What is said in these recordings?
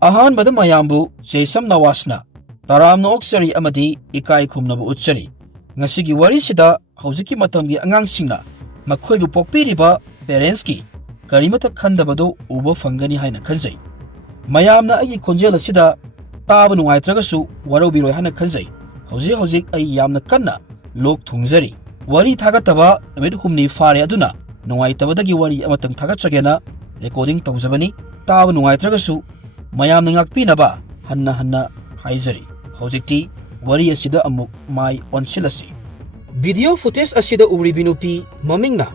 ꯑꯍꯥꯟꯕꯗ ꯃꯌꯥꯝꯕꯨ ꯆꯦꯁꯝ ꯅꯋꯥꯁꯅ ꯇꯔꯥꯝꯅ ꯑꯣꯛꯆꯔꯤ ꯑꯃꯗꯤ ꯏꯀꯥꯏ ꯈꯨꯝꯅꯕ ꯎꯠꯆꯔꯤ꯫ ꯉꯁꯤꯒꯤ ꯋꯥꯔꯤꯁꯤꯗ ꯍꯧꯖꯤꯛꯀꯤ ꯃꯇꯝꯒꯤ ꯑꯉꯥꯡꯁꯤꯡꯅ ꯃꯈꯣꯏꯕꯨ ꯄꯣꯛꯄꯤꯔꯤꯕ ꯄꯦꯔꯦꯟꯁꯀꯤ ꯀꯔꯤꯃꯠꯇ ꯈꯟꯗꯕꯗꯨ ꯎꯕ ꯐꯪꯒꯅꯤ ꯍꯥꯏꯅ ꯈꯟꯖꯩ꯫ ꯃꯌꯥꯝꯅ ꯑꯩꯒꯤ ꯈꯣꯟꯖꯦꯜ ꯑꯁꯤꯗ ꯇꯥꯕ ꯅꯨꯡꯉꯥꯏꯇ꯭ꯔꯒꯁꯨ ꯋꯥꯔꯧꯕꯤꯔꯣꯏ ꯍꯥꯏꯅ ꯈꯟꯖꯩ꯫ ꯍꯧꯖꯤꯛ ꯑꯩ ꯌꯥꯝꯅ ꯀꯟꯅ ꯂꯣꯛ ꯊꯨꯡꯖꯔꯤ꯫ ꯋꯥꯔꯤ ꯊꯥꯒꯠꯇꯕ ꯅꯨꯃꯤꯠ ꯍꯨꯝꯅꯤ ꯐꯥꯔꯦ, ꯑꯗꯨꯅ ꯅꯨꯡꯉꯥꯏꯇꯕꯗꯒꯤ ꯋꯥꯔꯤ ꯑꯃꯇꯪ ꯊꯥꯒꯠꯆꯒꯦꯅ ꯔꯦꯀꯣꯔꯗꯤꯡ ꯇꯧꯖꯕꯅꯤ꯫ ꯇꯥꯕ ꯅꯨꯡꯉꯥꯏꯇ꯭ꯔꯒꯁꯨ ꯃꯌꯥꯝꯅ ꯉꯥꯛꯄꯤꯅꯕ ꯍꯟꯅ ꯍꯟꯅ ꯍꯥꯏꯖꯔꯤ꯫ ꯍꯧꯖꯤꯛꯇꯤ ꯋꯥꯔꯤ ꯑꯁꯤꯗ ꯑꯃꯨꯛ ꯃꯥꯏ ꯑꯣꯟꯁꯤꯜꯂꯁꯤ꯫ ꯚꯤꯗꯤꯑꯣ ꯐꯨꯇꯦꯖ ꯑꯁꯤꯗ ꯎꯔꯤꯕꯤ ꯅꯨꯄꯤ ꯃꯃꯤꯡꯅ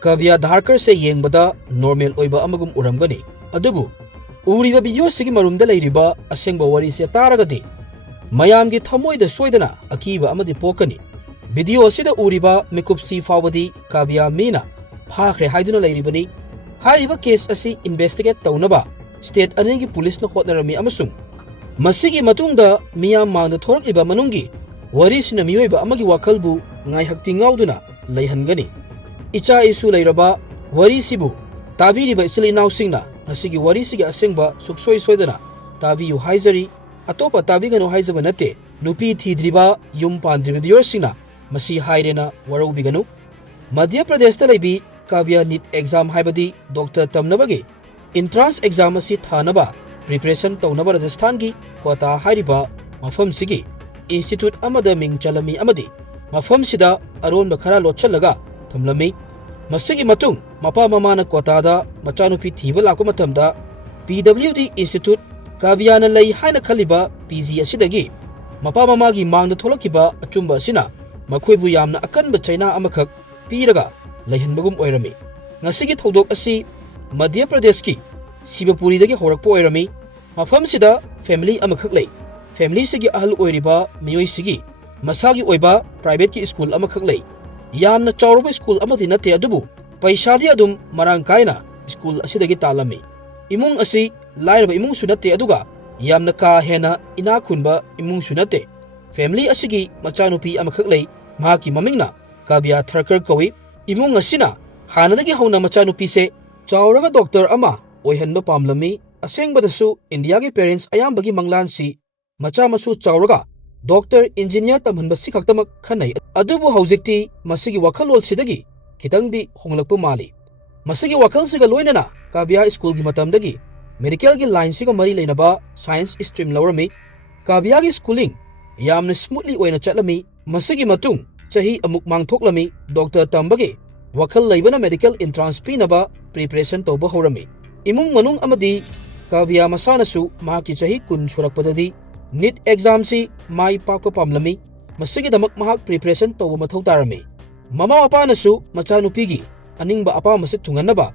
ꯀꯥꯕ꯭ꯌ ꯙꯥꯔꯀꯔꯁꯦ ꯌꯦꯡꯕꯗ ꯅꯣꯔꯃꯦꯜ ꯑꯣꯏꯕ ꯑꯃꯒꯨꯝ ꯎꯔꯝꯒꯅꯤ, ꯑꯗꯨꯕꯨ ꯎꯔꯤꯕ ꯚꯤꯗꯤꯑꯣꯁꯤꯒꯤ ꯃꯔꯨꯝꯗ ꯂꯩꯔꯤꯕ ꯑꯁꯦꯡꯕ ꯋꯥꯔꯤꯁꯦ ꯇꯥꯔꯒꯗꯤ ꯃꯌꯥꯝꯒꯤ ꯊꯃꯣꯏꯗ ꯁꯣꯏꯗꯅ ꯑꯀꯤꯕ ꯑꯃꯗꯤ ꯄꯣꯛꯀꯅꯤ꯫ ꯚꯤꯗꯤꯑꯣ ꯑꯁꯤꯗ ꯎꯔꯤꯕ ꯃꯤꯀꯨꯞꯁꯤ ꯐꯥꯎꯕꯗꯤ ꯀꯥꯕ꯭ꯌ ꯃꯤꯅ ꯐꯥꯈ꯭ꯔꯦ ꯍꯥꯏꯗꯨꯅ ꯂꯩꯔꯤꯕꯅꯤ꯫ ꯍꯥꯏꯔꯤꯕ ꯀꯦꯁ ꯑꯁꯤ ꯏꯟꯚꯦꯁꯇꯤꯒꯦꯠ ꯇꯧꯅꯕ ꯁ꯭ꯇꯦꯠ ꯑꯅꯤꯒꯤ ꯄꯨꯂꯤꯁꯅ ꯍꯣꯠꯅꯔꯝꯃꯤ, ꯑꯃꯁꯨꯡ ꯃꯁꯤꯒꯤ ꯃꯇꯨꯡꯗ ꯃꯤꯌꯥꯝ ꯃꯥꯡꯗ ꯊꯣꯔꯛꯂꯤꯕ ꯃꯅꯨꯡꯒꯤ ꯋꯥꯔꯤꯁꯤꯅ ꯃꯤꯑꯣꯏꯕ ꯑꯃꯒꯤ ꯋꯥꯈꯜꯕꯨ ꯉꯥꯏꯍꯥꯛꯇꯤ ꯉꯥꯎꯗꯨꯅ ꯂꯩꯍꯟꯒꯅꯤ꯫ ꯏꯆꯥ ꯏꯁꯨ ꯂꯩꯔꯕ ꯋꯥꯔꯤꯁꯤꯕꯨ ꯇꯥꯕꯤꯔꯤꯕ ꯏꯆꯤꯜ ꯏꯅꯥꯎꯁꯤꯡꯅ ꯉꯁꯤꯒꯤ ꯋꯥꯔꯤꯁꯤꯒꯤ ꯑꯁꯦꯡꯕ ꯁꯨꯛꯁꯣꯏ ꯁꯣꯏꯗꯅ ꯇꯥꯕꯤꯌꯨ ꯍꯥꯏꯖꯔꯤ꯫ ꯑꯇꯣꯞꯄ ꯇꯥꯕꯤꯒꯅꯨ ꯍꯥꯏꯖꯕ ꯅꯠꯇꯦ꯫ ꯅꯨꯄꯤ ꯊꯤꯗ꯭ꯔꯤꯕ ꯌꯨꯝ ꯄꯥꯟꯗ꯭ꯔꯤꯕ ꯚꯤꯌꯨꯋꯔꯁꯤꯡꯅ ꯃꯁꯤ ꯍꯥꯏꯔꯦꯅ ꯋꯥꯔꯧꯕꯤꯒꯅꯨ꯫ ꯃꯙ꯭ꯌ ꯄ꯭ꯔꯗꯦꯁꯇ ꯂꯩꯕꯤ ꯀꯥꯕ꯭ꯌ ꯅꯤꯠ ꯑꯦꯛꯖꯥꯝ ꯍꯥꯏꯕꯗꯤ ꯗꯣꯛꯇꯔ ꯇꯝꯅꯕꯒꯤ ꯑꯦꯟꯇ꯭ꯔꯥꯟꯁ ꯑꯦꯛꯖꯥꯝ ꯑꯁꯤ ꯊꯥꯅꯕ ꯄ꯭ꯔꯤꯄꯦꯔꯦꯁꯟ ꯇꯧꯅꯕ ꯔꯥꯖꯁꯊꯥꯟꯒꯤ ꯀꯣꯇꯥ ꯍꯥꯏꯔꯤꯕ ꯃꯐꯝꯁꯤꯒꯤ ꯏꯟꯁꯇꯤꯇ꯭ꯌꯨꯠ ꯑꯃꯗ ꯃꯤꯡ ꯆꯜꯂꯝꯃꯤ ꯑꯃꯗꯤ ꯃꯐꯝꯁꯤꯗ ꯑꯔꯣꯟꯕ ꯈꯔ ꯂꯣꯠꯁꯤꯜꯂꯒ ꯊꯝꯂꯝꯃꯤ꯫ ꯃꯁꯤꯒꯤ ꯃꯇꯨꯡ ꯃꯄꯥ ꯃꯃꯥꯅ ꯀꯣꯇꯥꯗ ꯃꯆꯥꯅꯨꯄꯤ ꯊꯤꯕ ꯂꯥꯛꯄ ꯃꯇꯝꯗ PWD ꯏꯟꯁꯇꯤꯇ꯭ꯌꯨꯠ ꯀꯥꯕ꯭ꯌꯅ ꯂꯩ ꯍꯥꯏꯅ ꯈꯜꯂꯤꯕ PG ꯑꯁꯤꯗꯒꯤ ꯃꯄꯥ ꯃꯃꯥꯒꯤ ꯃꯥꯡꯗ ꯊꯣꯛꯂꯛꯈꯤꯕ ꯑꯆꯨꯝꯕ ꯑꯁꯤꯅ ꯃꯈꯣꯏꯕꯨ ꯌꯥꯝꯅ ꯑꯀꯟꯕ ꯆꯩꯅꯥ ꯑꯃꯈꯛ ꯄꯤꯔꯒ ꯂꯩꯍꯟꯕꯒꯨꯝ ꯑꯣꯏꯔꯝꯃꯤ꯫ ꯉꯁꯤꯒꯤ ꯊꯧꯗꯣꯛ ꯑꯁꯤ ꯃꯙ꯭ꯌ ꯄ꯭ꯔꯗꯦꯁꯀꯤ ꯁꯤꯕꯄꯨꯔꯤꯗꯒꯤ ꯍꯧꯔꯛꯄ ꯑꯣꯏꯔꯝꯃꯤ꯫ ꯃꯐꯝꯁꯤꯗ ꯐꯦꯃꯤꯂꯤ ꯑꯃꯈꯛ ꯂꯩ꯫ ꯐꯦꯃꯤꯂꯤꯁꯤꯒꯤ ꯑꯍꯜ ꯑꯣꯏꯔꯤꯕ ꯃꯤꯑꯣꯏꯁꯤꯒꯤ ꯃꯁꯥꯒꯤ ꯑꯣꯏꯕ ꯄ꯭ꯔꯥꯏꯚꯦꯠꯀꯤ ꯁ꯭ꯀꯨꯜ ꯑꯃꯈꯛ ꯂꯩ꯫ ꯌꯥꯝꯅ ꯆꯥꯎꯔꯕ ꯁ꯭ꯀꯨꯜ ꯑꯃꯗꯤ ꯅꯠꯇꯦ, ꯑꯗꯨꯕꯨ ꯄꯩꯁꯥꯗꯤ ꯑꯗꯨꯝ ꯃꯔꯥꯡ ꯀꯥꯏꯅ ꯁ꯭ꯀꯨꯜ ꯑꯁꯤꯗꯒꯤ ꯇꯥꯜꯂꯝꯃꯤ꯫ ꯏꯃꯨꯡ ꯑꯁꯤ ꯂꯥꯏꯔꯕ ꯏꯃꯨꯡꯁꯨ ꯅꯠꯇꯦ, ꯑꯗꯨꯒ ꯌꯥꯝꯅ ꯀꯥ ꯍꯦꯟꯅ ꯏꯅꯥꯛ ꯈꯨꯟꯕ ꯏꯃꯨꯡꯁꯨ ꯅꯠꯇꯦ꯫ ꯐꯦꯃꯤꯂꯤ ꯑꯁꯤꯒꯤ ꯃꯆꯥꯅꯨꯄꯤ ꯑꯃꯈꯛ ꯂꯩ꯫ ꯃꯍꯥꯛꯀꯤ ꯃꯃꯤꯡꯅ ꯀꯥꯕ꯭ꯌ ꯊꯥꯔꯀꯔ ꯀꯧꯏ꯫ ꯏꯃꯨꯡ ꯑꯁꯤꯅ ꯍꯥꯟꯅꯗꯒꯤ ꯍꯧꯅ ꯃꯆꯥꯅꯨꯄꯤꯁꯦ ꯆꯥꯎꯔꯒ ꯗꯣꯛꯇꯔ ꯑꯃ ꯑꯣꯏꯍꯟꯕ ꯄꯥꯝꯂꯝꯃꯤ꯫ ꯑꯁꯦꯡꯕꯗꯁꯨ ꯏꯟꯗꯤꯌꯥꯒꯤ ꯄꯦꯔꯦꯟꯁ ꯑꯌꯥꯝꯕꯒꯤ ꯃꯪꯂꯥꯟꯁꯤ ꯃꯆꯥ ꯃꯁꯨ ꯆꯥꯎꯔꯒ ꯗꯣꯛꯇꯔ, ꯏꯟꯖꯤꯅꯤꯌꯔ ꯇꯝꯍꯟꯕꯁꯤ ꯈꯛꯇꯃꯛ ꯈꯟꯅꯩ, ꯑꯗꯨꯕꯨ ꯍꯧꯖꯤꯛꯇꯤ ꯃꯁꯤꯒꯤ ꯋꯥꯈꯜꯂꯣꯟꯁꯤꯗꯒꯤ ꯈꯤꯇꯪꯗꯤ ꯍꯣꯡꯂꯛꯄ ꯃꯥꯜꯂꯤ꯫ ꯃꯁꯤꯒꯤ ꯋꯥꯈꯜꯁꯤꯒ ꯂꯣꯏꯅꯅ ꯀꯥꯕ꯭ꯌ ꯁ꯭ꯀꯨꯜꯒꯤ ꯃꯇꯝꯗꯒꯤ ꯃꯦꯗꯤꯀꯦꯜꯒꯤ ꯂꯥꯏꯟꯁꯤꯒ ꯃꯔꯤ ꯂꯩꯅꯕ ꯁꯥꯏꯟꯁ ꯁ꯭ꯇ꯭ꯔꯤꯝ ꯂꯧꯔꯝꯃꯤ꯫ ꯀꯥꯕ꯭ꯌꯒꯤ ꯁ꯭ꯀꯨꯂꯤꯡ ꯌꯥꯝꯅ ꯁ꯭ꯃꯨꯠꯂꯤ ꯑꯣꯏꯅ ꯆꯠꯂꯝꯃꯤ꯫ ꯃꯁꯤꯒꯤ ꯃꯇꯨꯡ ꯆꯍꯤ ꯑꯃꯨꯛ ꯃꯥꯡꯊꯣꯛꯂꯝꯃꯤ꯫ ꯗꯣꯛꯇꯔ ꯇꯝꯕꯒꯤ ꯋꯥꯈꯜ ꯂꯩꯕꯅ ꯃꯦꯗꯤꯀꯦꯜ ꯑꯦꯟꯇ꯭ꯔꯥꯟꯁ ꯄꯤꯅꯕ ꯄ꯭ꯔꯤꯄꯦꯔꯦꯁꯟ ꯇꯧꯕ ꯍꯧꯔꯝꯃꯤ꯫ ꯏꯃꯨꯡ ꯃꯅꯨꯡ ꯑꯃꯗꯤ ꯀꯥꯕ꯭ꯌ ꯃꯁꯥꯅꯁꯨ ꯃꯍꯥꯛꯀꯤ ꯆꯍꯤ 10 ꯁꯨꯔꯛꯄꯗꯗꯤ ꯅꯤꯠ ꯑꯦꯛꯖꯥꯝꯁꯤ ꯃꯥꯏ ꯄꯥꯛꯄ ꯄꯥꯝꯂꯝꯃꯤ꯫ ꯃꯁꯤꯒꯤꯗꯃꯛ ꯃꯍꯥꯛ ꯄ꯭ꯔꯤꯄꯦꯔꯦꯁꯟ ꯇꯧꯕ ꯃꯊꯧ ꯇꯥꯔꯝꯃꯤ꯫ ꯃꯃꯥ ꯃꯄꯥꯅꯁꯨ ꯃꯆꯥꯅꯨꯄꯤꯒꯤ ꯑꯅꯤꯡꯕ ꯑꯄꯥꯝꯕꯁꯤ ꯊꯨꯡꯍꯟꯅꯕ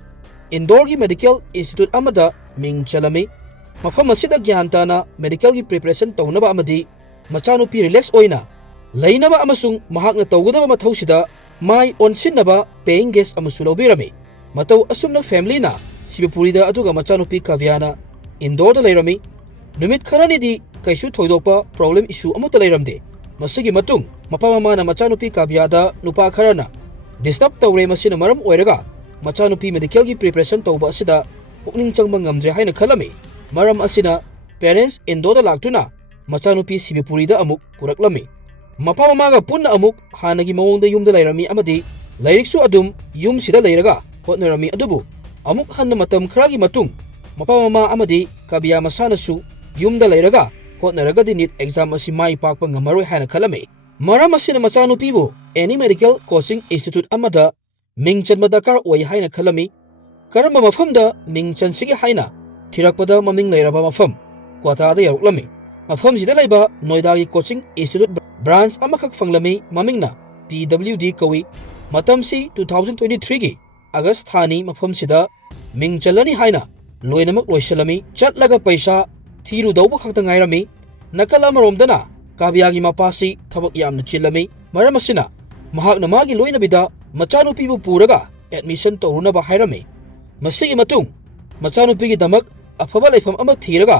ꯏꯟꯗꯣꯔꯒꯤ ꯃꯦꯗꯤꯀꯦꯜ ꯏꯟꯁꯇꯤꯇ꯭ꯌꯨꯠ ꯑꯃꯗ ꯃꯤꯡ ꯆꯜꯂꯝꯃꯤ꯫ ꯃꯐꯝ ꯑꯁꯤꯗ ꯒ꯭ꯌꯥꯟ ꯇꯥꯅ ꯃꯦꯗꯤꯀꯦꯜꯒꯤ ꯄ꯭ꯔꯤꯄꯦꯔꯦꯁꯟ ꯇꯧꯅꯕ ꯑꯃꯗꯤ ꯃꯆꯥꯅꯨꯄꯤ ꯔꯤꯂꯦꯛꯁ ꯑꯣꯏꯅ ꯂꯩꯅꯕ ꯑꯃꯁꯨꯡ ꯃꯍꯥꯛꯅ ꯇꯧꯒꯗꯕ ꯃꯊꯧꯁꯤꯗ ꯃꯥꯏ ꯑꯣꯟꯁꯤꯟꯅꯕ ꯄꯦꯌꯤꯡ ꯒꯦꯁ ꯑꯃꯁꯨ ꯂꯧꯕꯤꯔꯝꯃꯤ꯫ ꯃꯇꯧ ꯑꯁꯨꯝꯅ ꯐꯦꯃꯤꯂꯤꯅ ꯁꯤꯕꯄꯨꯔꯤꯗ, ꯑꯗꯨꯒ ꯃꯆꯥꯅꯨꯄꯤ ꯀꯥꯕ꯭ꯌꯅ ꯏꯟꯗꯣꯔꯗ ꯂꯩꯔꯝꯃꯤ꯫ ꯅꯨꯃꯤꯠ ꯈꯔꯅꯤꯗꯤ ꯀꯩꯁꯨ ꯊꯣꯏꯗꯣꯛꯄ ꯄ꯭ꯔꯣꯕ꯭ꯂꯦꯝ ꯏꯁꯨ ꯑꯃꯠꯇ ꯂꯩꯔꯝꯗꯦ꯫ ꯃꯁꯤꯒꯤ ꯃꯇꯨꯡ ꯃꯄꯥ ꯃꯃꯥꯅ ꯃꯆꯥꯅꯨꯄꯤ ꯀꯥꯕ꯭ꯌꯗ ꯅꯨꯄꯥ ꯈꯔꯅ ꯗꯤꯁꯇꯔꯕ ꯇꯧꯔꯦ, ꯃꯁꯤꯅ ꯃꯔꯝ ꯑꯣꯏꯔꯒ ꯃꯆꯥꯅꯨꯄꯤ ꯃꯦꯗꯤꯀꯦꯜꯒꯤ ꯄ꯭ꯔꯤꯄꯦꯔꯦꯁꯟ ꯇꯧꯕ ꯑꯁꯤꯗ ꯄꯨꯛꯅꯤꯡ ꯆꯪꯕ ꯉꯝꯗ꯭ꯔꯦ ꯍꯥꯏꯅ ꯈꯜꯂꯝꯃꯤ꯫ ꯃꯔꯝ ꯑꯁꯤꯅ ꯄꯦꯔꯦꯟꯁ ꯏꯟꯗꯣꯔꯗ ꯂꯥꯛꯇꯨꯅ ꯃꯆꯥꯅꯨꯄꯤ ꯁꯤꯕꯄꯨꯔꯤꯗ ꯑꯃꯨꯛ ꯄꯨꯔꯛꯂꯝꯃꯤ꯫ ꯃꯄꯥ ꯃꯃꯥꯒ ꯄꯨꯟꯅ ꯑꯃꯨꯛ ꯍꯥꯟꯅꯒꯤ ꯃꯑꯣꯡꯗ ꯌꯨꯝꯗ ꯂꯩꯔꯝꯃꯤ ꯑꯃꯗꯤ ꯂꯥꯏꯔꯤꯛꯁꯨ ꯑꯗꯨꯝ ꯌꯨꯝꯁꯤꯗ ꯂꯩꯔꯒ ꯍꯣꯠꯅꯔꯝꯃꯤ꯫ ꯑꯗꯨꯕꯨ ꯑꯃꯨꯛ ꯍꯟꯅ ꯃꯇꯝ ꯈꯔꯒꯤ ꯃꯇꯨꯡ ꯃꯄꯥ ꯃꯃꯥ ꯑꯃꯗꯤ ꯀꯥꯕ꯭ꯌ ꯃꯁꯥꯅꯁꯨ ꯌꯨꯝꯗ ꯂꯩꯔꯒ ꯍꯣꯠꯅꯔꯒꯗꯤ ꯅꯤꯠ ꯑꯦꯛꯖꯥꯝ ꯑꯁꯤ ꯃꯥꯏ ꯄꯥꯛꯄ ꯉꯝꯃꯔꯣꯏ ꯍꯥꯏꯅ ꯈꯜꯂꯝꯃꯤ꯫ ꯃꯔꯝ ꯑꯁꯤꯅ ꯃꯆꯥꯅꯨꯄꯤꯕꯨ ꯑꯦꯅꯤ ꯃꯦꯗꯤꯀꯦꯜ ꯀꯣꯆꯤꯡ ꯏꯟꯁꯇꯤꯇ꯭ꯌꯨꯠ ꯑꯃꯗ ꯃꯤꯡ ꯆꯟꯕ ꯗꯔꯀꯥꯔ ꯑꯣꯏ ꯍꯥꯏꯅ ꯈꯜꯂꯝꯃꯤ꯫ ꯀꯔꯝꯕ ꯃꯐꯝꯗ ꯃꯤꯡ ꯆꯟꯁꯤꯒꯦ ꯍꯥꯏꯅ ꯊꯤꯔꯛꯄꯗ ꯃꯃꯤꯡ ꯂꯩꯔꯕ ꯃꯐꯝ ꯀꯣꯇꯥꯗ ꯌꯧꯔꯛꯂꯝꯃꯤ꯫ ꯃꯐꯝꯁꯤꯗ ꯂꯩꯕ ꯅꯣꯏꯗꯥꯒꯤ ꯀꯣꯆꯤꯡ ꯏꯟꯁꯇꯤꯇ꯭ꯌꯨꯠ ꯕ꯭ꯔꯥꯟꯆ ꯑꯃꯈꯛ ꯐꯪꯂꯝꯃꯤ꯫ ꯃꯃꯤꯡꯅ PWD ꯀꯧꯏ꯫ ꯃꯇꯝꯁꯤ 2023ꯒꯤ ꯑꯥꯒꯁꯠ ꯊꯥꯅꯤ꯫ ꯃꯐꯝꯁꯤꯗ ꯃꯤꯡ ꯆꯜꯂꯅꯤ ꯍꯥꯏꯅ ꯂꯣꯏꯅꯃꯛ ꯂꯣꯏꯁꯤꯜꯂꯝꯃꯤ꯫ ꯆꯠꯂꯒ ꯄꯩꯁꯥ ꯊꯤꯔꯨꯗꯧꯕ ꯈꯛꯇ ꯉꯥꯏꯔꯝꯃꯤ꯫ ꯅꯥꯀꯜ ꯑꯃꯔꯣꯝꯗꯅ ꯀꯥꯕ꯭ꯌꯒꯤ ꯃꯄꯥꯁꯤ ꯊꯕꯛ ꯌꯥꯝꯅ ꯆꯤꯜꯂꯝꯃꯤ꯫ ꯃꯔꯝ ꯑꯁꯤꯅ ꯃꯍꯥꯛꯅ ꯃꯥꯒꯤ ꯂꯣꯏꯅꯕꯤꯗ ꯃꯆꯥꯅꯨꯄꯤꯕꯨ ꯄꯨꯔꯒ ꯑꯦꯗꯃꯤꯁꯟ ꯇꯧꯔꯨꯅꯕ ꯍꯥꯏꯔꯝꯃꯤ꯫ ꯃꯁꯤꯒꯤ ꯃꯇꯨꯡ ꯃꯆꯥꯅꯨꯄꯤꯒꯤꯗꯃꯛ ꯑꯐꯕ ꯂꯩꯐꯝ ꯑꯃ ꯊꯤꯔꯒ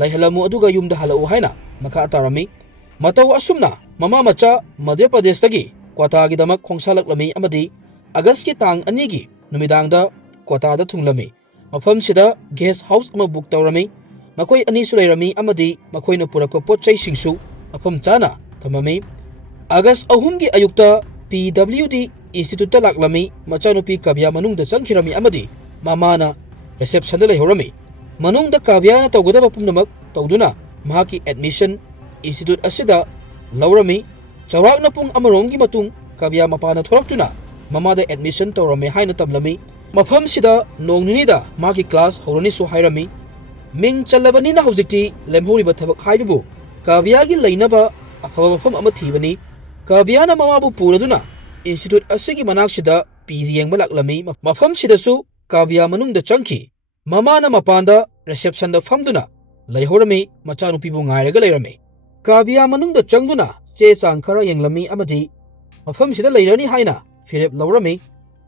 ꯂꯩꯍꯜꯂꯝꯃꯨ, ꯑꯗꯨꯒ ꯌꯨꯝꯗ ꯍꯜꯂꯛꯎ ꯍꯥꯏꯅ ꯃꯈꯥ ꯇꯥꯔꯝꯃꯤ꯫ ꯃꯇꯧ ꯑꯁꯨꯝꯅ ꯃꯃꯥ ꯃꯆꯥ ꯃꯙ꯭ꯌ ꯄ꯭ꯔꯗꯦꯁꯇꯒꯤ ꯀꯣꯇꯥꯒꯤꯗꯃꯛ ꯈꯣꯡꯁꯥꯜꯂꯛꯂꯝꯃꯤ ꯑꯃꯗꯤ ꯑꯥꯒꯁꯠꯀꯤ ꯇꯥꯡ 2ꯒꯤ ꯅꯨꯃꯤꯗꯥꯡꯗ ꯀꯣꯇꯥꯗ ꯊꯨꯡꯂꯝꯃꯤ꯫ ꯃꯐꯝꯁꯤꯗ ꯒꯦꯁꯠ ꯍꯥꯎꯁ ꯑꯃ ꯕꯨꯛ ꯇꯧꯔꯝꯃꯤ꯫ Makoi ani su leirami amadi makoina purakpa potchai singsu mafam chana thamami. August 3 gi ayukta PWD Institute laklami machanupi Kavya manungda changkhirami amadi mamana reception da leihorami. Manungda Kavya na tawgadaba pumnamak tawduna mahaki admission institute asida laurami. Chawrakna pung amarongi matung Kavya mapana thoraktuna mamada admission tawrame haina tamlami. Mafam sida nongnida mahaki class horani su hairami. Ming chalabani na hojikti lemhoriba thabak haibubu Kavya gi leinaba afaba mafam ama thibani. Kavya na mamabu puraduna institute asigi manaksida PG yengba laklami. Mafam sidasu Kavya manungda changki mamana mapanda reception da famduna leihorami machanupibu ngairaga leirami. Kavya manungda changduna che chang khara yenglami amadi mafam sida leirani haina firep laurami.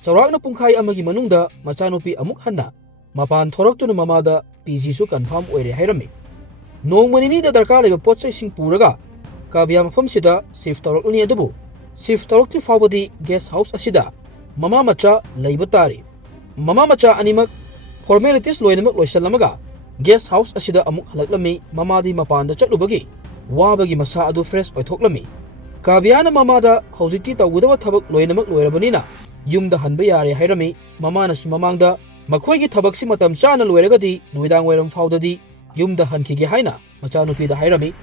Chawrakna pungkhai amagi manungda machanupi amuk hanna mapan thoraktuna mamada PG su confirm oire hairami. Nongmani da darkar leba potchai sing puraga Kavya mafam sida shift tawraklani adubu shift tawrakti fawadi guest house asida mama macha leiba tari. Mama macha animak formalities loinamak loisalamaga guest house asida amuk halaklami mamadi mapanda chatlubagi wabagi masa adu fresh oithoklami. Kavya na mamada hojikti tawgudaba thabak loinamak loirabanina yumda hanba yare hairami. Mamana su mamangda makhoigi thabak si matam chana loiragadi nuidang wairam fawdadi yumda hankhige haina machanupi da hairami.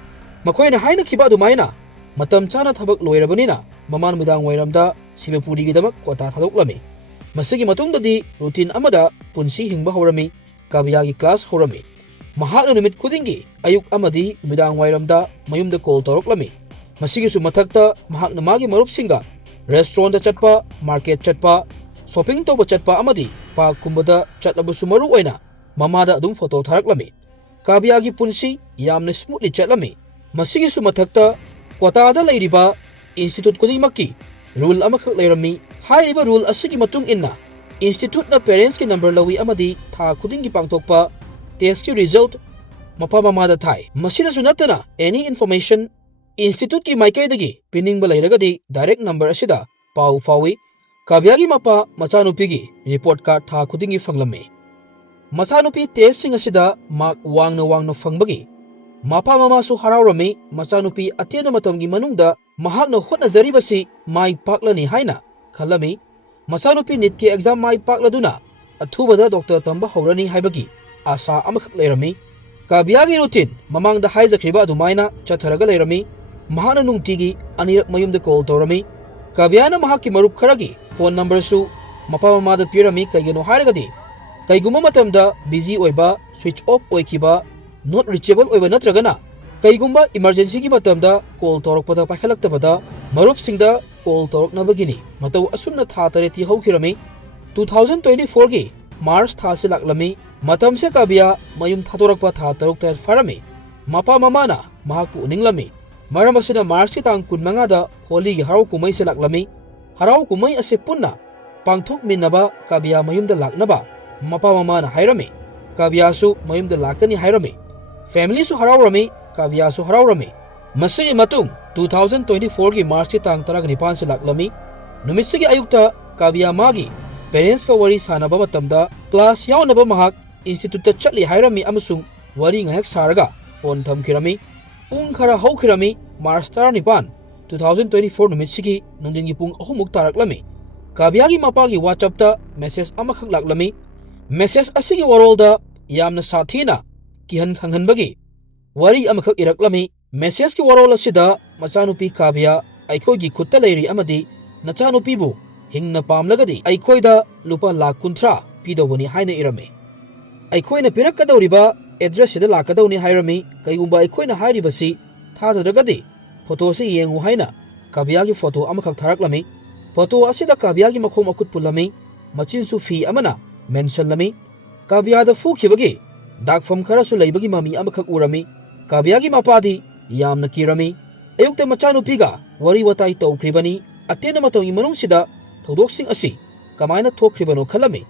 Makhoina haina khiba adumaina matam chana thabak loirabanina maman midang wairamda sibapuri gidamak kota thadoklami. Masigi matungdadi routine amada punsi hingba horami. Kavya gi class horami. Mahakna numit khudingi ayuk amadi midang wairamda mayumda call tawraklami. Masigi su mathakta mahakna magi marupsinga restaurant da chatpa market chatpa shopping toba chatpa amadi park kumbada chatlabusu maru oina mamada adum photo tharaklami. Kavya gi punsi yamna smoothly chatlami. Masigi su mathakta kota da leiriba institute kudimaki rule amakhak leirami. Hairiba rule asigi matung inna institute na parents ki number lawi amadi tha khudingi pangthokpa test ki result mapa mamada thai. Masida su natana any information institute ki maikaidagi piningba leiragadi direct number asida pau fawi. Kavya gi mapa machanupi gi report card tha khudingi fanglami. Machanupi test sing asida mark wangna fangbagi mapa mama su haraurami. Machanupi atena matamgi manungda mahakna hotnazaribasi mai paklani haina khalami. Machanupi NEET ki exam mai pakladuna athubada doctor tamba horani haibagi asa amakhak leirami. Kavya gi routine mamangda haijakriba adumaina chatharaga leirami. Mahana nungtigi anirak mayumda call tawrami. Kavya na mahaki marup kharagi phone number su mapa mamada pirami kaigeno hairagadi kaiguma matamda busy oiba switch off oikiba not reachable oiba natragana kaigumba emergency gi matamda call tawrakpada paikhalaktabada marup singda call tawraknabagini matau asumna tha tareti hokirami. 2024 gi March tha se laklami. Matam se Kavya mayum thatorakpa tha taruk ta farami. Mapa mamana mahakpu ninglami. Maram asina March ki tang 15 da holi gi harau kumai se laklami. Harau kumai ase punna pangthok minaba Kavya mayumda laknaba mapa mamana hairami. Kavya su mayumda lakani hairami. Family su haraurami. Kavya su haraurami. Masigi matung 2024 gi March ki tang 19 se laklami. Numisigi ayukta Kavya magi parents ka wari sanaba matamda class yaunaba mahak institute ta chatli hairami amasung wari ngahak saraga phone thamkhirami. Pung khara haukhirami March 19 2024 numisigi nungdingi pung ahumuk taraklami. Kavya gi mapa gi WhatsApp ta message amakhak laklami. Message asigi warolda yamna sathina kihan khanghanbagi wari amakhak iraklami. Message ki warol asida machanupi Kavya aikhoi gi khutta leiri amadi nachanupibu hingna pamlagadi aikhoida lupa lakh 30 pidawani haina irami. Aikhoina pirakadawriba address sida lakadawni hairami. Kaigumba aikhoina hairibasi thadadagadi photo se yengu haina Kavya gi photo amakhak tharaklami. Photo asida Kavya gi makhom akut pulami. Machin su fi amana mention lami. Kavya da fukhibagi dakfam khara su leibagi mami amakhak urami. Kavya gi mapadi yamna kirami. Ayukta machanupiga wari watai tawkribani. Atena matawi manungsida thodok asi kamaina thokribano khalami.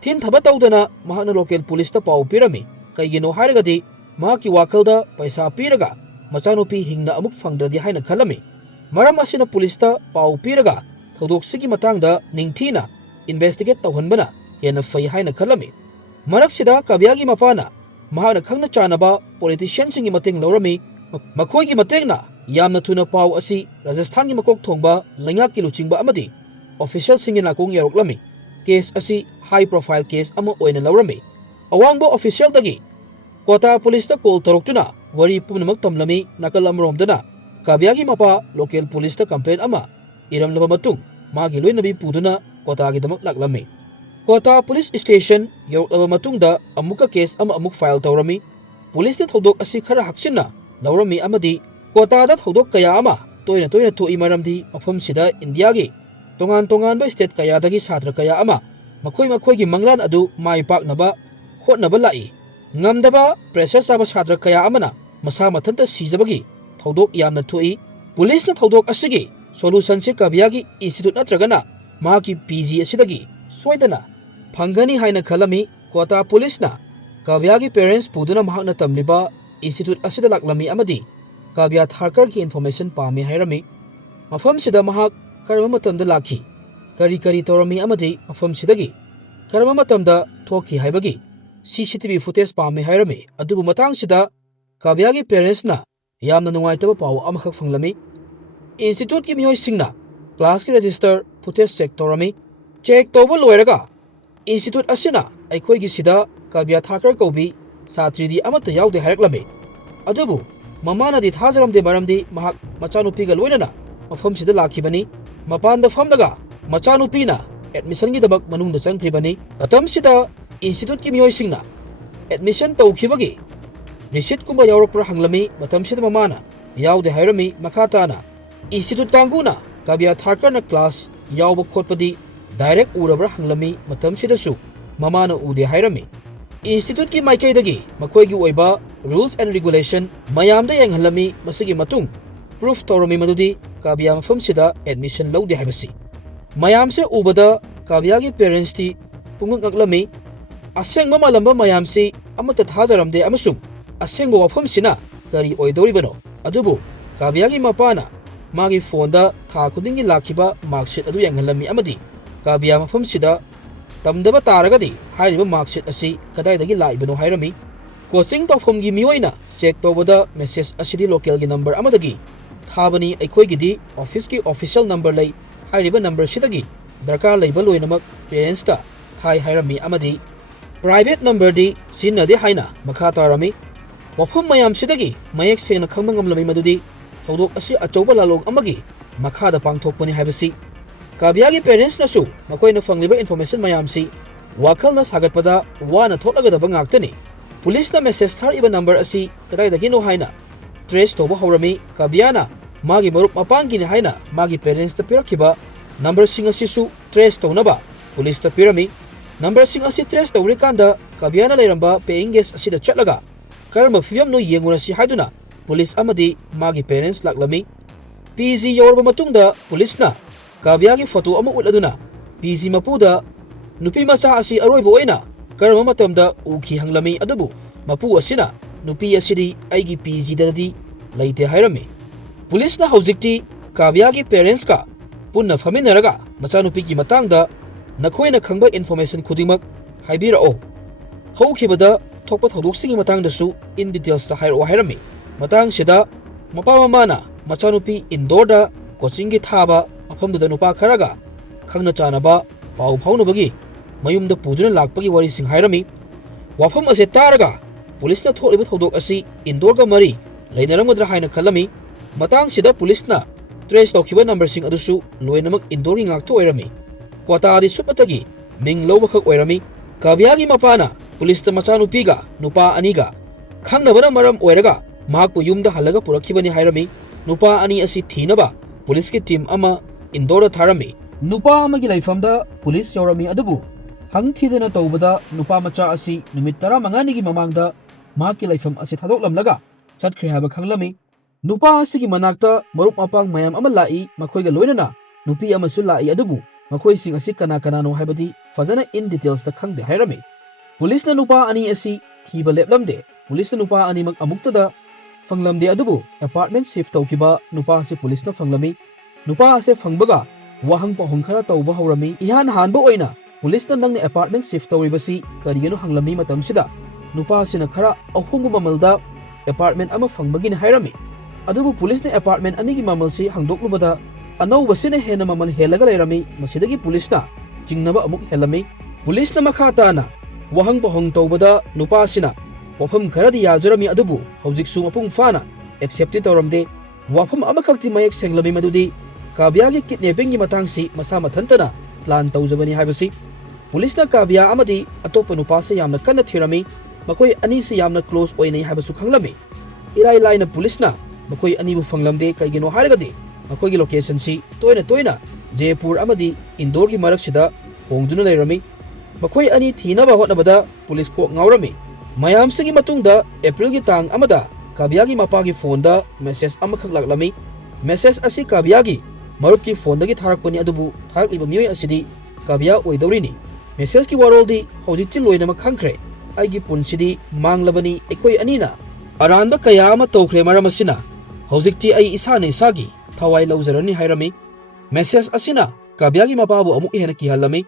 Thin thaba tawdana mahana local police ta pau pirami. Kaigino hairagadi mahaki wakalda paisa piraga machanupi hingna amuk fangdradi haina khalami. Maram asina police ta pau piraga thodok sigi matangda ningthina investigate tawhanbana hena fai haina khalami. Maraksida Kavya gi mapana mahakna khangna chanaba politician singi mateng lawrami makhoi gi matengna yamna thuna paw asi Rajasthan gi makok thongba lengak ki luchingba amadi official singi nakong yaroklami case asi high profile case ama oina lawrami awangbo official dagi Kota police ta call toroktuna wari pumnamak tamlami nakal amromdana kabyagi mapa local police ta complaint ama iramlaba matung magi loinabi puduna kota gi damak laklami Kota police station yoklaba matungda amuka case ama amuk file tawrami police ta thodok asi khara haksinna lawrami amadi kota da thodok kaya ama toina thoi maramdi mafam sida India gi tongan ba state kaya dagi satra kaya ama makhoi gi manglan adu mai paknaba hotnaba lai ngamdaba pressure saba satra kaya amana masa mathanta sijabagi thodok yamna thoi police na thodok asigi solution se kabyagi institute natragana maki PG asidagi soidana phangani haina khalami Kota police na kabyagi parents puduna mahakna tamliba institute asida laklami amadi kabya tharkar ki information pami hairami mafam sida mahak karma matamda lakhi kari torami amadi mafam sidagi karma matamda thoki haibagi CCTV footage pami hairami adubu matang sida kabyagi parents na yamna nungaitaba paw amakhak fanglami institute ki miyoi singna class ki register footage check torami check toba loiraga institute asina aikhoi gi sida kabya tharkar kobi satridi amata yaude haireklami adubu mamana di thajaram de maramdi mahak machanupi ga loinana mafam sida lakhibani mapanda famdaga machanupi na admission gi dabak manungda changkribani atam sida institute ki miyoi singna admission tawkhibagi receipt kumba yawrakpra hanglami matam sida mamana yaude hairami makhatana institute kanguna kabya tharkar na class yawba khotpadi direct urabra hanglami matam sida su mamana ude hairami institute ki maikaidagi makhoi gi oiba rules and regulation mayamda yenghalami masigi matung proof torami madudi kabya mafam sida admission lawde haibasi mayam se ubada kabya gi parents ti pungung ngaklami asengma malamba mayam si amata thajaramde amasung asengbo wafam sina kari oidoribano adubu kabya gi mapana magi phone da tha khudingi lakhiba marksheet adu yenghalami amadi kabya mafam sida tamdaba taragadi hairiba marksheet asi kadaidagi laibano hairami coaching tawfam gi miyoina check tobada message asidi local gi number amadagi thabani aikhoi gidi office ki official number lay hairiba number sidagi darkar leiba loinamak parents ta thai hairami amadi private number di sinade haina makha tarami wafam mayam sidagi mayek sena khangba ngamlami madudi thodok asi achauba lalong amagi makha da pangthokpani haibasi kabyagi parents nasu makoina fangliba information mayam si wakalna sagatpada wana tholaga da bangaktani police na message thar iba number asi kadai da gino haina trace toba haurami kabyana magi marup mapangi ni haina magi parents ta pirakiba number sing asi su trace tonaba police ta pirami number sing asi trace tawrikanda kabyana leiramba paying guest asi da chatlaga karma fiyam no yenguna si haiduna police amadi magi parents laklami PG yorba matungda police na kabyagi photo ama uladuna PG mapuda nupi macha asi aroibo oina karma matamda ukhi hanglami adubu mapu asina nupi asidi aigi PG dadi laite hairami police na hojikti kabyagi parents ka punna faminaraga macha nupi ki matangda nakhoina khangba information khudingmak haibira o hokibada thokpa thodoksingi matangda su in details ta hairo hairami matang sida mapa mamana macha nupi indoor da coaching gi thaba afamda nupa kharaga khangna chanaba pau phaunabagi mayumda puduna lakpagi wari sing hairami wafam ase taraga police na tholiba thodok asi indoor ga mari leinaramgadra haina khalami matang sida police na trace tawkhiba number sing adusu loinamak indoor gi ngakto oirami kota di supatagi ming loba khak oirami kabyagi mapana police ta machanu piga nupa aniga khangnabana maram oiraga mahakpu yumda halaga purakhibani hairami nupa ani asi thinaba police ki team ama indoor tharami nupa amagi laifamda police yorami adubu hangthidana tawbada nupa macha asi numit 15 gi mamangda mahakki laifam asi thadoklamlaga chatkhre haba khanglami nupa asigi manakta marup mapang mayam ama lai makhoiga loinana nupi amasu lai adubu makhoi sing asi kana no haibadi fazana in details ta khangde hairami police na nupa ani asi thiba leplamde police na nupa ani mak amuktada fanglamde adubu apartment shift tawkiba nupa asi police na fanglami nupa ase fangbaga wahang pa hongkhara tawba haurami ihan hanba oina police na nangni apartment shift tawribasi karigano hanglami matamsida नुपासिना खरा अहोंग ममलदा apartment अमा फंगबगिन हायरमी अदुबु पुलिसने apartment अनिगी ममलसी हंगदोकलुबदा अनौबसिना हेना ममल हेलगा Laramie मसिदगी पुलिसना चिंगनबा अमुक हेलमी पुलिसना मखाताना वहंग पहंग तौबदा नुपासिना वफम खरदी याजरमी अदुबु हौजिकसु मपुंग फाना accept तौरमदे वफम अमखक्ति मयक सेंगलमी मदुदी काव्यागी kidnapping की मतंगसी मसा मथंतना plan तौजबनी हाइबसी पुलिसना Kavya अमदी अतोप नुपासे यामना कन्न थिरमी मखोय अनी से यामना close ओइनै हाइबसु खंगलमी इराय लाइना पुलिसना मखोय अनीबु फंगलमदे कइगिनो हारगदि मखोयगी लोकेशन सी तोयना तोयना जयपुर अमदी इंदौर की मरकसिदा होंगदुना लेरमी मखोय अनी थीनबा होटनबदा पुलिस को ngawrami mayamsigi matungda April gi tang amada काव्यागी मपागी फोनदा मेसेज अमखक लाक्लमी मेसेज असि काव्यागी मरुपकी फोनदगी थारकपनी अदुबु थारकलिबा मियोय असिदी काव्या ओइदौरिनी मेसेज की वारोलदी हौजिकति लोइनमक खंखरे आइगी पुनसिदी मांगलबनी एकोय अनीना अरानबा कया अमा तौखरे मरमसिना हौजिकति आई इसाने इसागी थवाई लौजरनी हायरमी मेसेज असिना काव्यागी मपाबु अमुक हेना किहलमी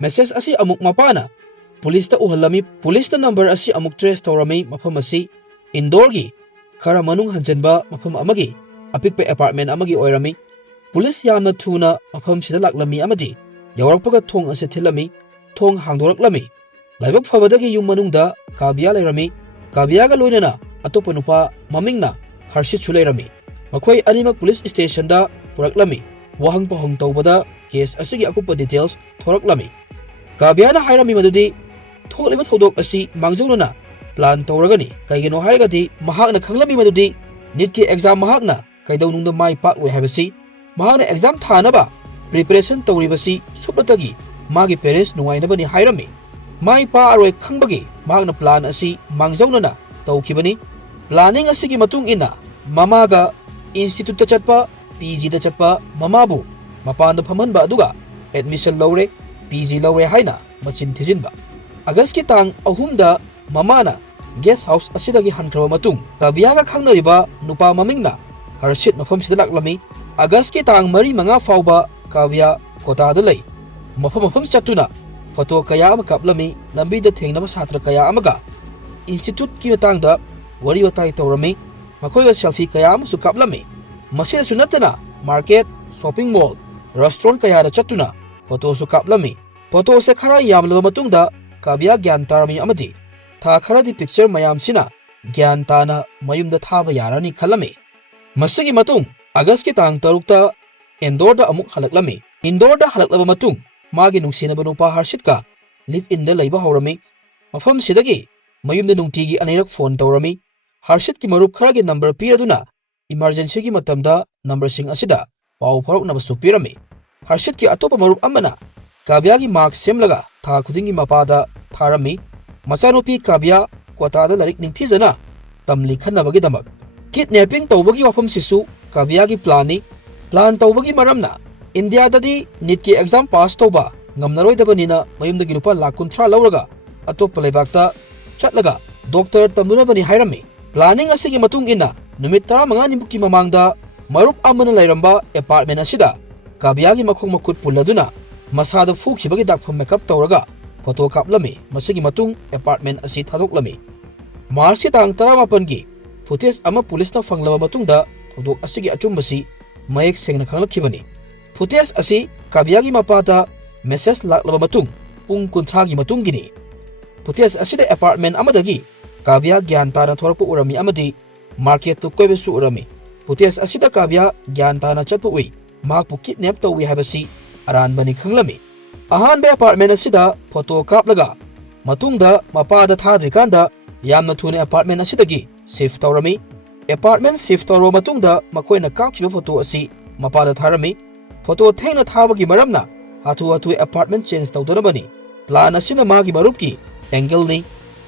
मेसेज असि अमुक मपाना पुलिसता उहलमी पुलिसता नंबर असि अमुक ट्रेस तौरमी मफम असि इंदौरगी खरा मनुंग हंजनबा मफम अमगी अपिकपे अपार्टमेंट अमगी ओइरमी पुलिस यामना थुना मफम सिदा लाक्लमी अमदी यवरकपगा थोंग असे थिलमी थोंग हांदोरकलमी लाइबक फबदगी युम मनुंगदा काव्या लेरमी काव्यागा लोइनना अतोप नुपा ममिंगना हर्षित छु लेरमी मखोय अनिमक पुलिस स्टेशन दा पुरकलमी वहंग पहंग तौबदा केस असगी अकुप डिटेल्स थोरकलमी काव्याना हायरमी मदुदी थोकलिबा थौदोक असि मांगजौनना प्लान तौरगनी कइगिनो हायगदी महाकना खंगलमी मदुदी नीट की एग्जाम महाकना कइदौनुंगदा माइ पाकवे हायबसी महाकना एग्जाम थानबा प्रिपरेशन तौरिबसी सुपतगी मागी पेरेंट्स नुवाइनबनी हायरमी माइ पा अरोय खंगबगी महाकना प्लान असि मांगजौनना तौखिबनी प्लानिंग असिगी मतुंग इना ममागा इंस्टिट्यूट चटपा पीजी दा चटपा ममाबु मपान फमनबा अदुगा एडमिशन लौरे पीजी लौरे हाइना मचिन थिजिनबा अगस्त की तांग अहुमदा ममाना गेस्ट हाउस असिदगी हनख्रबा मतुंग काव्यागा खंगनरिबा नुपा ममिंगना हर्षित मफम सिदा लाक्लमी अगस्त की तांग मरी मंगा फाउबा काव्या कोतादा लई मफम मफम चतुना फोटो कया अम कापलमी लंबीदा थेंगनबा छात्र कया अमगा इंस्टिट्यूट की मतंगदा वरी वताई तौरमी मखोयगा सेल्फी कया अमसु कापलमी मसिदसु नतना मार्केट शॉपिंग मॉल रेस्टोरेंट कयादा चतुना फोटो सु कापलमी फोटो से खरा यामलबा मतुंगदा काव्या ज्ञान तारमी अमदी था खरदी पिक्चर मयामसिना ज्ञान ताना मयुमदा थाबा यारानी खलमी मसिगी मतुंग अगस्त की तांग तरुकता इंदौरदा अमुक हलकलमी इंदौरदा हलकलबा मतुंग मागी नुंसिनबा नुपा हर्षितका लिव इन दा लैबा हौरमी मफम सिदगी मयुमदा नुंटीगी अनेरक फोन तौरमी हर्षित की मरुप खरागी नंबर पीरदुना इमरजेंसी की मतमदा नंबर सिंग असिदा पाउ फरकनबसु पीरमी हर्षित की अतोपा मरुप अमना काव्यागी मार्क सेमलगा था खुदिंगी मपादा थारमी मचानुपी काव्या कोतादा लारिक निंगथिजना तमली खन्नबगीदमक किडनैपिंग तौबगी वफम सिसु काव्यागी प्लान तौबगी मरमना इंडिया ददी नीट की एग्जाम पास तौबा ngamnaroidabani mayumdagi lupa lakh 30 lauraga atop leibakta chatlaga doctor tamdunabani hairami planning asigi matung ina numit 15 nimbuki mamangda marup amana lairamba apartment asida kabyagi makhong makut puladuna masada fukhibagi dakpham makeup tawraga photo kaplami masigi matung apartment asi thadoklami marsi tang 18 gi footage ama police na fanglaba matungda thodok asigi achumbasi mayek sengna khanglakibani footage asi kabyagi mapata message laklaba matung pung 30 gi matung gini footage asida apartment amadagi kabya gyan tana thorpu urami amadi market to koibesu urami footage asida kabya gyan tana chappu ui mak pu kidnap to wi habasi aran bani khanglami ahan be apartment asida photo kaplaga matungda mapada thadrikanda yamna thune apartment asidagi shift tawrami apartment shift tawro matungda makoina kakhiba photo asi mapada tharami photo thengna thabagi maramna hatu apartment change tawdonabani plan asina magi marupki angle ni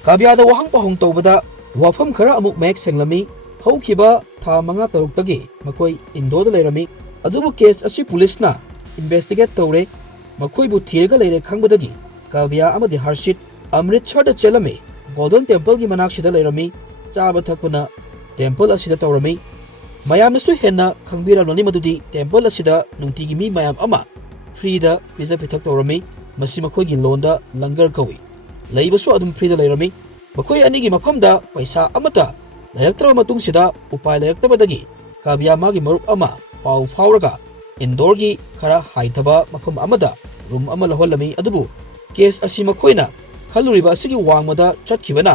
kabyada wahang pahong tawbada wafam khara amuk mek senglami haukiba tha manga taruktagi makoi indoda leirami adubu case asi police na investigate tawre makoi bu thirga leire khangbadagi kabya amadi harshit amritsar da chelami golden temple gi manak sida leirami chaba thakpana temple asida tawrami mayam su henna khangbira loni madudi temple asida nungti gi mi mayam ama free da pizza pithak tawrami masi makoi gi londa langar kawi leibasu adum free da leirami ꯃꯈꯣꯏ ꯑꯅꯤꯒꯤ ꯃꯐꯝꯗ ꯄꯩꯁꯥ ꯑꯃꯠꯇ ꯂꯩꯔꯛꯇ꯭ꯔꯕ ꯃꯇꯨꯡꯁꯤꯗ ꯎꯄꯥꯏ ꯂꯩꯔꯛꯇꯕꯗꯒꯤ ꯀꯥꯕ꯭ꯌꯥ ꯃꯥꯒꯤ ꯃꯔꯨꯞ ꯑꯃ ꯄꯥꯎ ꯐꯥꯎꯔꯒ ꯏꯟꯗꯣꯔꯒꯤ ꯈꯔ ꯍꯥꯏꯊꯕ ꯃꯐꯝ ꯑꯃꯗ ꯔꯨꯝ ꯑꯃ ꯂꯧꯍꯜꯂꯝꯃꯤ ꯑꯗꯨꯕꯨ ꯀꯦꯁ ꯑꯁꯤ ꯃꯈꯣꯏꯅ ꯈꯜꯂꯨꯔꯤꯕ ꯑꯁꯤꯒꯤ ꯋꯥꯡꯃꯗ ꯆꯠꯈꯤꯕꯅ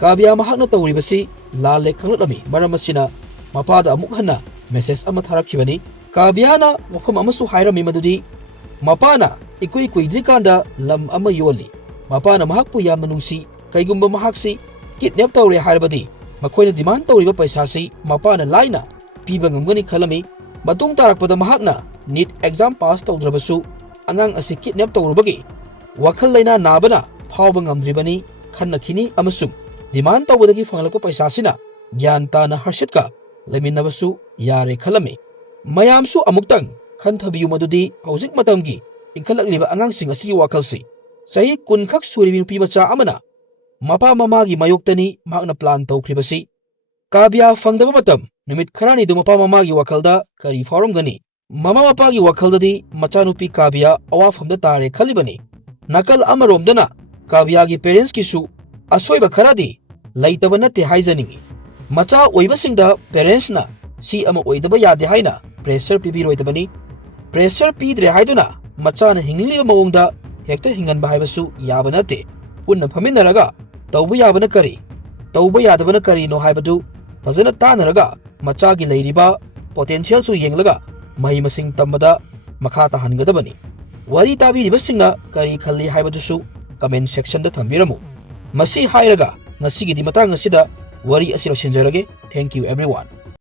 ꯀꯥꯕ꯭ꯌꯥ ꯃꯍꯥꯛꯅ ꯇꯧꯔꯤꯕꯁꯤ ꯂꯥꯜꯂꯦ ꯈꯪꯂꯛꯂꯝꯃꯤ ꯃꯔꯝ ꯑꯁꯤꯅ ꯃꯄꯥꯗ ꯑꯃꯨꯛ ꯍꯟꯅ ꯃꯦꯁꯦꯖ ꯑꯃ ꯊꯥꯔꯛꯈꯤꯕꯅꯤ ꯀꯥꯕ꯭ꯌꯥꯅ ꯋꯥꯐꯝ ꯑꯃꯁꯨ ꯍꯥꯏꯔꯝꯃꯤ ꯃꯗꯨꯗꯤ ꯃꯄꯥꯅ ꯏꯀꯨꯏ ꯀꯨꯏꯗ꯭ꯔꯤꯀꯥꯟꯗ ꯂꯝ ꯑꯃ ꯌꯣꯜꯂꯤ ꯃꯄꯥꯅ ꯃꯍꯥꯛꯄꯨ ꯌꯥꯝꯅ ꯅꯨꯡꯁꯤ ꯀꯩꯒꯨꯝꯕ ꯃꯍꯥꯛꯁꯤ ꯀꯤꯗꯅꯦꯞ ꯇꯧꯔꯦ ꯍꯥꯏꯔꯕꯗꯤ ꯃꯈꯣꯏꯅ ꯗꯤꯃꯥꯟ ꯇꯧꯔꯤꯕ ꯄꯩꯁꯥꯁꯤ ꯃꯄꯥꯅ ꯂꯥꯏꯅ ꯄꯤꯕ ꯉꯝꯒꯅꯤ ꯈꯜꯂꯝꯃꯤ ꯃꯇꯨꯡ ꯇꯥꯔꯛꯄꯗ ꯃꯍꯥꯛꯅ ꯅꯤꯠ ꯑꯦꯛꯖꯥꯝ ꯄꯥꯁ ꯇꯧꯗ꯭ꯔꯕꯁꯨ ꯑꯉꯥꯡ ꯑꯁꯤ ꯀꯤꯗꯅꯦꯞ ꯇꯧꯔꯨꯕꯒꯤ ꯋꯥꯈꯜ ꯂꯩꯅꯥ ꯅꯥꯕꯅ ꯐꯥꯎꯕ ꯉꯝꯗ꯭ꯔꯤꯕꯅꯤ ꯈꯟꯅꯈꯤꯅꯤ ꯑꯃꯁꯨꯡ ꯗꯤꯃꯥꯟ ꯇꯧꯕꯗꯒꯤ ꯐꯪꯂꯛꯄ ꯄꯩꯁꯥꯁꯤꯅ ꯒ꯭ꯌꯥꯟ ꯇꯥꯅ ꯍꯔꯁꯤꯠꯀ ꯂꯩꯃꯤꯟꯅꯕꯁꯨ ꯌꯥꯔꯦ ꯈꯜꯂꯝꯃꯤ ꯃꯌꯥꯝꯁꯨ ꯑꯃꯨꯛꯇꯪ ꯈꯟꯊꯕꯤꯌꯨ ꯃꯗꯨꯗꯤ ꯍꯧꯖꯤꯛ ꯃꯇꯝꯒꯤ ꯏꯟꯈꯠꯂꯛꯂꯤꯕ ꯑꯉꯥꯡꯁꯤꯡ ꯑꯁꯤꯒꯤ ꯋꯥꯈꯜꯁꯤ ꯆꯍꯤ 10 ꯈꯛ ꯁꯨꯔꯤꯕ ꯅꯨꯄꯤ ꯃꯆꯥ ꯑꯃꯅ ꯃꯄꯥ ꯃꯃꯥꯒꯤ ꯃꯥꯌꯣꯛꯇꯅꯤ ꯃꯍꯥꯛꯅ ꯄ꯭ꯂꯥꯟ ꯇꯧꯈ꯭ꯔꯤꯕꯁꯤ ꯀꯥꯕ꯭ꯌꯥ ꯐꯪꯗꯕ ꯃꯇꯝ ꯅꯨꯃꯤꯠ ꯈꯔꯅꯤꯗꯨ ꯃꯄꯥ ꯃꯃꯥꯒꯤ ꯋꯥꯈꯜꯗ ꯀꯔꯤ ꯐꯥꯎꯔꯝꯒꯅꯤ ꯃꯃꯥ ꯃꯄꯥꯒꯤ ꯋꯥꯈꯜꯗꯗꯤ ꯃꯆꯥꯅꯨꯄꯤ ꯀꯥꯕ꯭ꯌꯥ ꯑꯋꯥꯐꯝꯗ ꯇꯥꯔꯦ ꯈꯜꯂꯤꯕꯅꯤ ꯅꯥꯀꯜ ꯑꯃꯔꯣꯝꯗꯅ ꯀꯥꯕ꯭ꯌꯥꯒꯤ ꯄꯦꯔꯦꯟꯁꯀꯤꯁꯨ ꯑꯁꯣꯏꯕ ꯈꯔꯗꯤ ꯂꯩꯇꯕ ꯅꯠꯇꯦ ꯍꯥꯏꯖꯅꯤꯡꯉꯤ ꯃꯆꯥ ꯑꯣꯏꯕꯁꯤꯡꯗ ꯄꯦꯔꯦꯟꯁꯅ ꯁꯤ ꯑꯃ ꯑꯣꯏꯗꯕ ꯌꯥꯗꯦ ꯍꯥꯏꯅ ꯄ꯭ꯔꯦꯁꯔ ꯄꯤꯕꯤꯔꯣꯏꯗꯕꯅꯤ ꯄ꯭ꯔꯦꯁꯔ ꯄꯤꯗ꯭ꯔꯦ ꯍꯥꯏꯗꯨꯅ ꯃꯆꯥꯅ ꯍꯤꯡꯅꯤꯡꯂꯤꯕ ꯃꯑꯣꯡꯗ ꯍꯦꯛꯇ ꯍꯤꯡꯍꯟꯕ ꯍꯥꯏꯕꯁꯨ ꯌꯥꯕ ꯅꯠꯇꯦ ꯄꯨꯟꯅ ꯐꯝꯃꯤꯟꯅꯔꯒ ꯇꯧꯕ ꯌꯥꯕꯅ ꯀꯔꯤ ꯇꯧꯕ ꯌꯥꯗꯕꯅ ꯀꯔꯤꯅꯣ ꯍꯥꯏꯕꯗꯨ ꯐꯖꯅ ꯇꯥꯟꯅꯔꯒ ꯃꯆꯥꯒꯤ ꯂꯩꯔꯤꯕ ꯄꯣꯇꯦꯟꯁꯤꯌꯦꯜꯁꯨ ꯌꯦꯡꯂꯒ ꯃꯍꯩ ꯃꯁꯤꯡ ꯇꯝꯕꯗ ꯃꯈꯥ ꯇꯥꯍꯟꯒꯗꯕꯅꯤ ꯋꯥꯔꯤ ꯇꯥꯕꯤꯔꯤꯕꯁꯤꯡꯅ ꯀꯔꯤ ꯈꯜꯂꯤ ꯍꯥꯏꯕꯗꯨꯁꯨ ꯀꯃꯦꯟ ꯁꯦꯛꯁꯟꯗ ꯊꯝꯕꯤꯔꯝꯃꯨ ꯃꯁꯤ ꯍꯥꯏꯔꯒ ꯉꯁꯤꯒꯤꯗꯤ ꯃꯇꯥꯡ ꯑꯁꯤꯗ ꯋꯥꯔꯤ ꯑꯁꯤ ꯂꯣꯏꯁꯤꯟꯖꯔꯒꯦ ꯊꯦꯡꯛ ꯌꯨ ꯑꯦꯚ꯭ꯔꯤꯋꯥꯟ